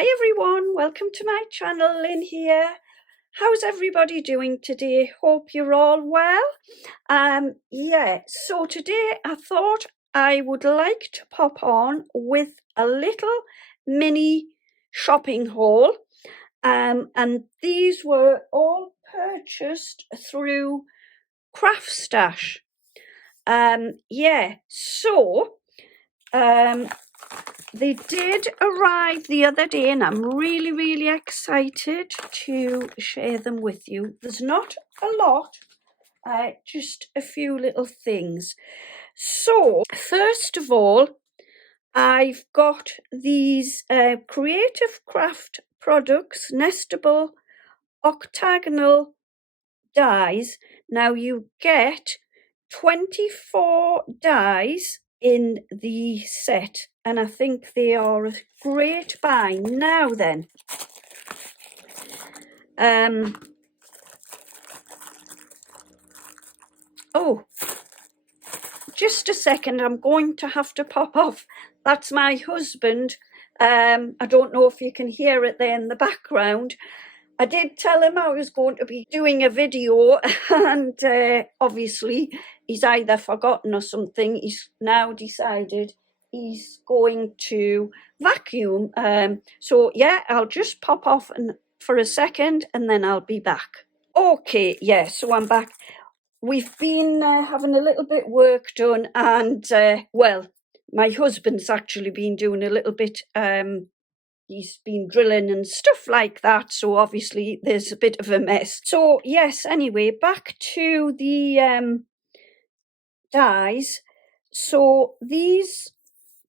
Hi everyone, welcome to my channel. Lynn here. How's everybody doing today? Hope you're all well. So today I thought I would like to pop on with a little mini shopping haul. And these were all purchased through Craft Stash. They did arrive the other day and I'm really excited to share them with you. There's not a lot, just a few little things. So first of all, I've got these Creative Craft Products nestable octagonal dies. Now you get 24 dies in the set, and I think they are a great buy. Now then, oh, just a second, I'm going to have to pop off. That's my husband. I don't know if you can hear it there in the background. I did tell him I was going to be doing a video and obviously he's either forgotten or something. He's now decided he's going to vacuum. So yeah, I'll just pop off for a second and then I'll be back. Okay, yeah, so I'm back. We've been having a little bit work done and well, my husband's actually been doing a little bit he's been drilling and stuff like that, so obviously there's a bit of a mess. So yes, anyway, back to the dies. So these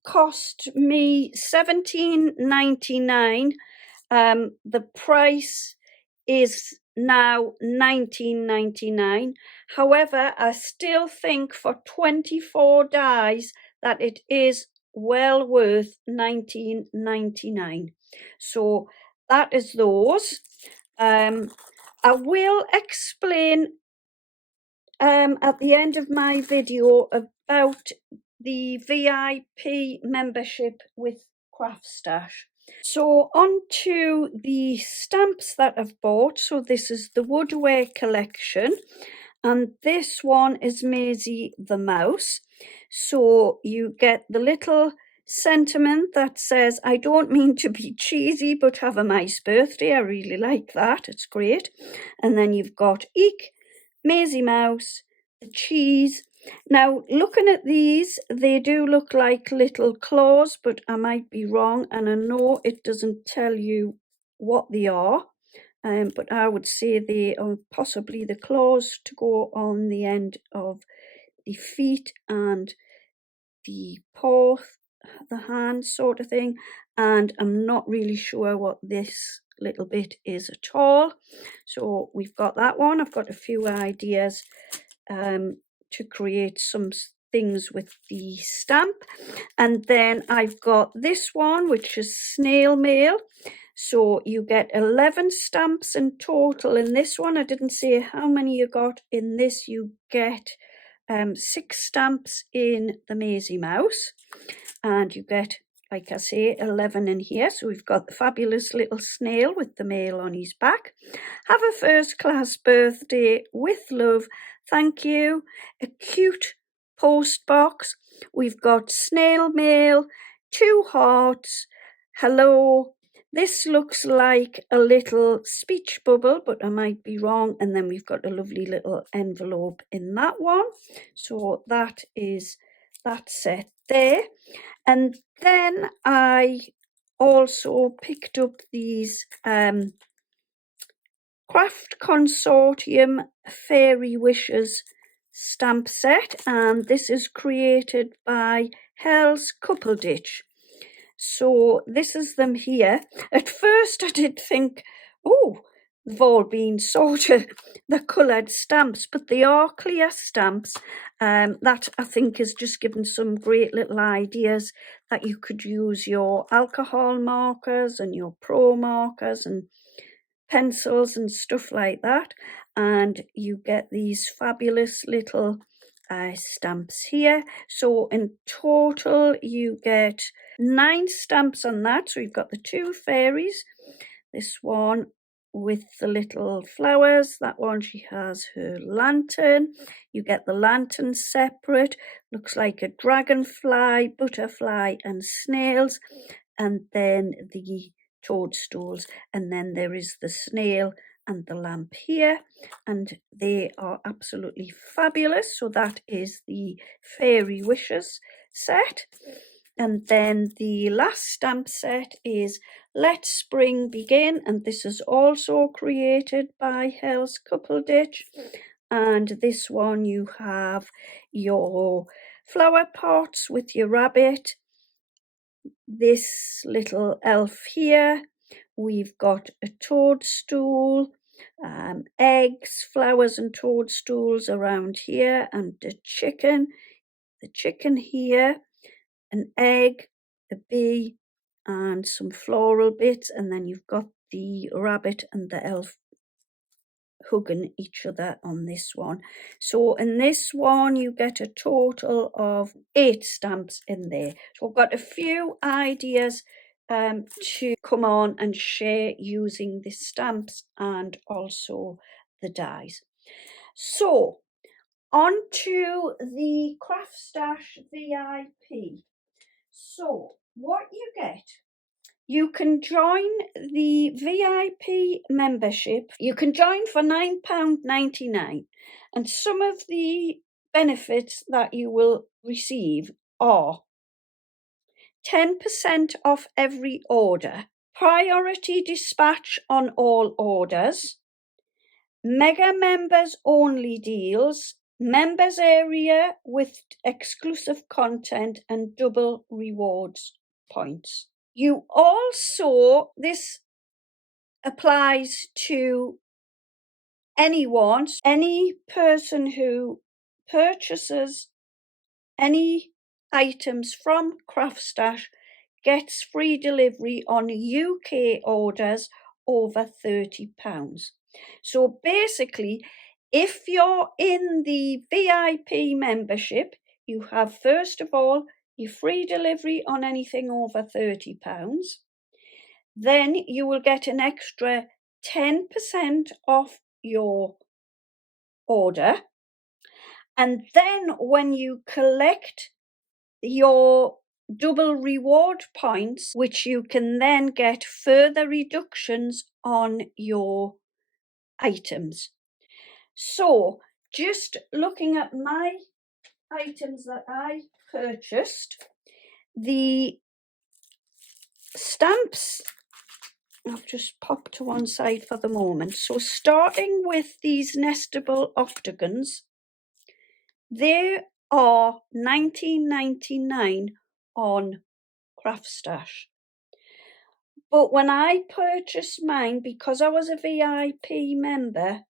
cost me $17.99. The price is now $19.99. However, I still think for 24 dies that it is well worth $19.99. So that is those. I will explain at the end of my video about the VIP membership with Craft Stash. So on to the stamps that I've bought. So this is the Woodware collection, and this one is Maisie the Mouse. So you get the little sentiment that says, I don't mean to be cheesy, but have a nice birthday. I really like that. It's great. And then you've got Eek, Maisie Mouse, the cheese. Now, looking at these, they do look like little claws, but I might be wrong, and I know it doesn't tell you what they are, but I would say they are possibly the claws to go on the end of the feet and the paw, the hand sort of thing, and I'm not really sure what this little bit is at all. So we've got that one. I've got a few ideas to create some things with the stamp, and then I've got this one which is snail mail. So you get 11 stamps in total in this one. I didn't say how many you got in this. You get 6 stamps in the Maisie Mouse, and you get, like I say, 11 in here. So we've got the fabulous little snail with the mail on his back. Have a first class birthday with love. Thank you. A cute post box. We've got snail mail, 2 hearts, hello. This looks like a little speech bubble, but I might be wrong. And then we've got a lovely little envelope in that one. So that is that set there. And then I also picked up these Craft Consortium Fairy Wishes stamp set, and this is created by Hell's Couple Ditch. So this is them here. At first I did think, oh, they've all been sort of the coloured stamps, but they are clear stamps. That I think is just given some great little ideas that you could use your alcohol markers and your pro markers and pencils and stuff like that, and you get these fabulous little stamps here. So in total you get 9 stamps on that. So you've got the 2 fairies, this one with the little flowers, that one she has her lantern. You get the lantern separate, looks like a dragonfly, butterfly and snails, and then the toadstools, and then there is the snail and the lamp here, and they are absolutely fabulous. So that is the Fairy Wishes set. And then the last stamp set is Let Spring Begin, and this is also created by Hell's Couple Ditch. And this one you have your flower pots with your rabbit, this little elf here, we've got a toadstool, eggs, flowers and toadstools around here, and the chicken here, an egg, a bee, and some floral bits, and then you've got the rabbit and the elf hugging each other on this one. So in this one you get a total of 8 stamps in there. So I've got a few ideas to come on and share using the stamps and also the dies. So on to the Craft Stash VIP. So what you get, you can join the VIP membership. You can join for £9.99, and some of the benefits that you will receive are 10% off every order, priority dispatch on all orders, mega members only deals, members area with exclusive content and double rewards points. You also, this applies to anyone, any person who purchases any items from Craft Stash gets free delivery on UK orders over £30. So basically, if you're in the VIP membership, you have first of all your free delivery on anything over £30. Then you will get an extra 10% off your order. And then when you collect your double reward points, which you can then get further reductions on your items. So just looking at my items that I purchased, the stamps I've just popped to one side for the moment. So starting with these nestable octagons, they are £19.99 on Craft Stash. But when I purchased mine, because I was a VIP member,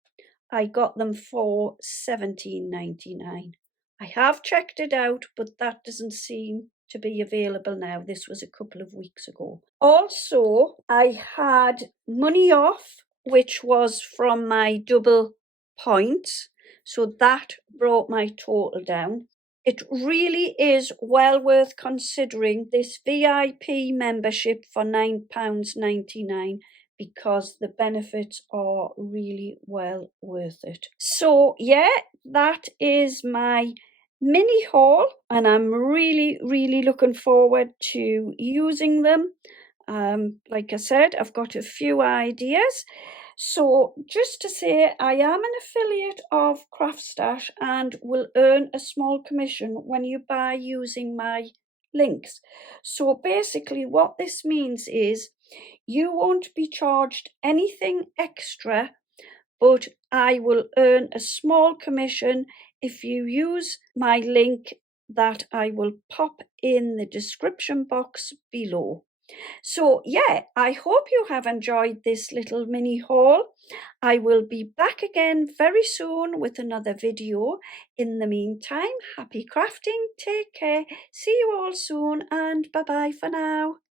I got them for £17.99. I have checked it out, but that doesn't seem to be available now. This was a couple of weeks ago. Also, I had money off, which was from my double points. So that brought my total down. It really is well worth considering this VIP membership for £9.99 because the benefits are really well worth it. So yeah, that is my mini haul, and I'm really looking forward to using them. Like I said, I've got a few ideas. So just to say, I am an affiliate of Craft Stash and will earn a small commission when you buy using my links. So basically what this means is you won't be charged anything extra, but I will earn a small commission if you use my link that I will pop in the description box below. So yeah, I hope you have enjoyed this little mini haul. I will be back again very soon with another video. In the meantime, happy crafting, take care, see you all soon, and bye bye for now.